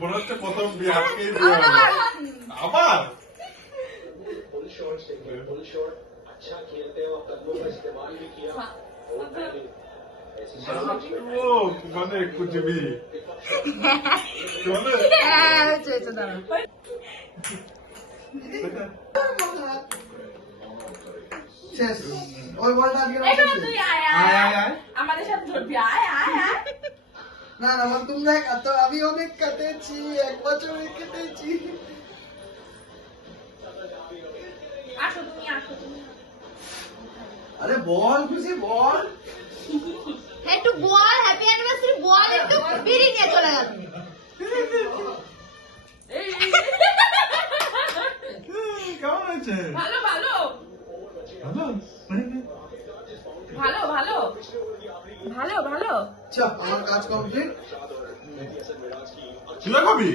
মনে হচ্ছে প্রথম বিয়ে আজকেই বিয়ে হলো। আবার ও মানে কুচবি শেষ ওই বলটা আজকে আমাদের সাথে ধরবি আয় আয় আয় না না আমার তুমি দেখ তো আমি অনেক কেটেছি 1 বছর কেটেছি আসো তুমি আসো তুমি আরে বল খুশি বল একটু বল হ্যাপি অ্যানিভার্সারি বল একটু বিড়ি নিয়ে চলে গেল কেমন হয়েছে? ভালো ভালো ভালো ভালো ভালো ভালো ভালো আচ্ছা আমার কাজ কমপ্লিট ছিল কবি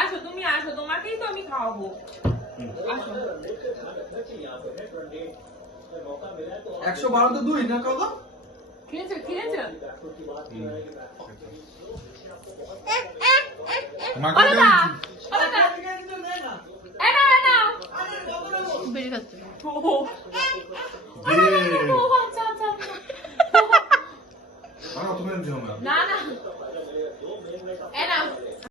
আসো তুমি আসো তোমাকেই তো আমি খাওয়াবো আসো 112 তো 2 না কত খেয়েছো খেয়েছো তোমাকে ওরে না ওরে না এনা এনা বিড়ি খাচ্ছে ও আচ্ছা আচ্ছা তুমি দিও না না না এনা